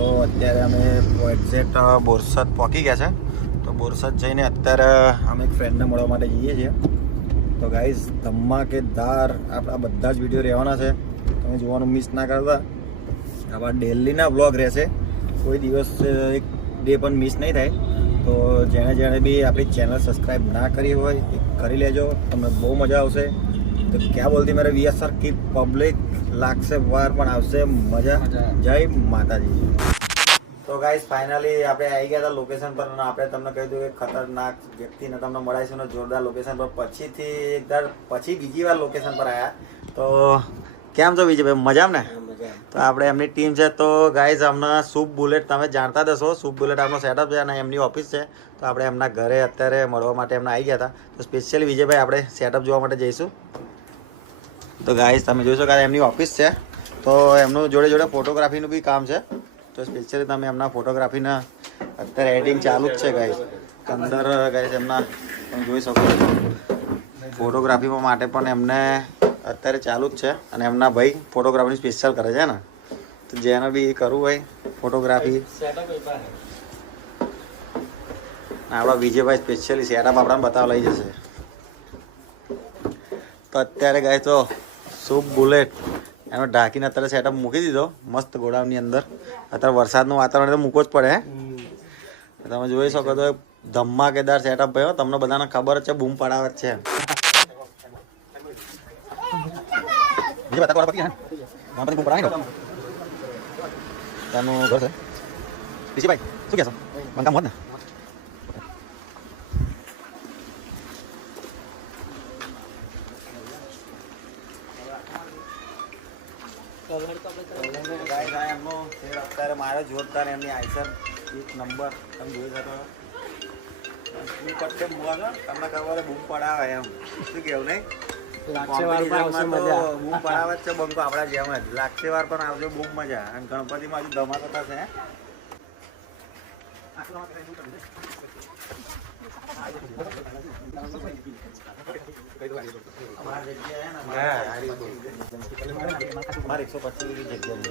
તો અત્યારે અમે એક્ઝેક્ટ બોરસદ પહોંચી ગયા છે. તો બોરસદ જઈને અત્યારે અમે એક ફ્રેન્ડને મળવા માટે જઈએ છીએ. તો ગાઈઝ ધમાકેદાર આપણા બધા જ વિડીયો રહેવાના છે, તમે જોવાનું મિસ ના કરતા. આપણા ડેલીના વ્લોગ રહેશે, કોઈ દિવસ એક ડે પણ મિસ નહીં થાય. તો જેણે બી આપણી ચેનલ સબસ્ક્રાઈબ ના કરી હોય એ કરી લેજો, તમને બહુ મજા આવશે. તો ક્યાં બોલતી મેરે વીએસઆર કી પબ્લિક, લાગશે વાર પણ આવશે મજા. જય માતાજી. તો ગાઈસ ફાઇનલી આપણે આવી ગયા હતા લોકેશન પર, અને આપણે તમને કહી દઉં કે ખતરનાક વ્યક્તિને તમને મળાઈશું ને જોરદાર લોકેશન પર. પછી બીજી વાર લોકેશન પર આવ્યા. તો કેમ છો વિજયભાઈ, મજામાં ને? તો આપણે એમની ટીમ છે. તો ગાઈઝ હમણાં શુભ બુલેટ તમે જાણતા જ હશો, શુભ બુલેટ આપણો સેટઅપ છે અને એમની ઓફિસ છે. તો આપણે એમના ઘરે અત્યારે મળવા માટે એમને આવી ગયા હતા. તો સ્પેશિયલી વિજયભાઈ આપણે સેટઅપ જોવા માટે જઈશું. તો ગાઈઝ તમે જોઈ શકો એમની ઓફિસ છે. તો એમનું જોડે ફોટોગ્રાફીનું બી કામ છે. તો સ્પેશિયલી તમે એમના ફોટોગ્રાફીના અત્યારે એડિટિંગ ચાલુ જ છે ગાઈઝ. અંદર ગાઈઝ એમના તમે જોઈ શકો ફોટોગ્રાફીમાં માટે પણ એમને અત્યારે ચાલુ જ છે. અને એમના ભાઈ ફોટોગ્રાફી સ્પેશિયલ કરે છે ને, તો જેને બી કરવું હોય ફોટોગ્રાફી, આપણા વિજયભાઈ સ્પેશિયલી સેટઅપ આપણને બતાવવા લઈ જશે. તો અત્યારે ગાય તો શુભ બુલેટ એનો ઢાંકીને અત્યારે સેટઅપ મૂકી દીધો મસ્ત ગોડાઉનની અંદર. અત્યારે વરસાદનું વાતાવરણ તો મૂકવો જ પડે. તમે જોઈ શકો તો ધમાકેદાર સેટઅપ ભાઈ, તમને બધાને ખબર જ છે, બૂમ પડાવે જ છે. ત્યાંનું ઘર છે. ઋષિભાઈ શું કહેશો, બંકામ હોત ને? અત્યારે મારે જોરદાર એમની આઈસર એક નંબર તમે જોઈ શકો. તમને ખબર બૂમ પડાવે એમ, શું કેવું નહીં? બૂમ પડાવે જ છે બંકો આપણા જેમ જ. લાગશે વાર પણ આવજો બૂમ મજા. અને ગણપતિમાં હજુ ધમાકો થશે. અમારે 125 જગ્યા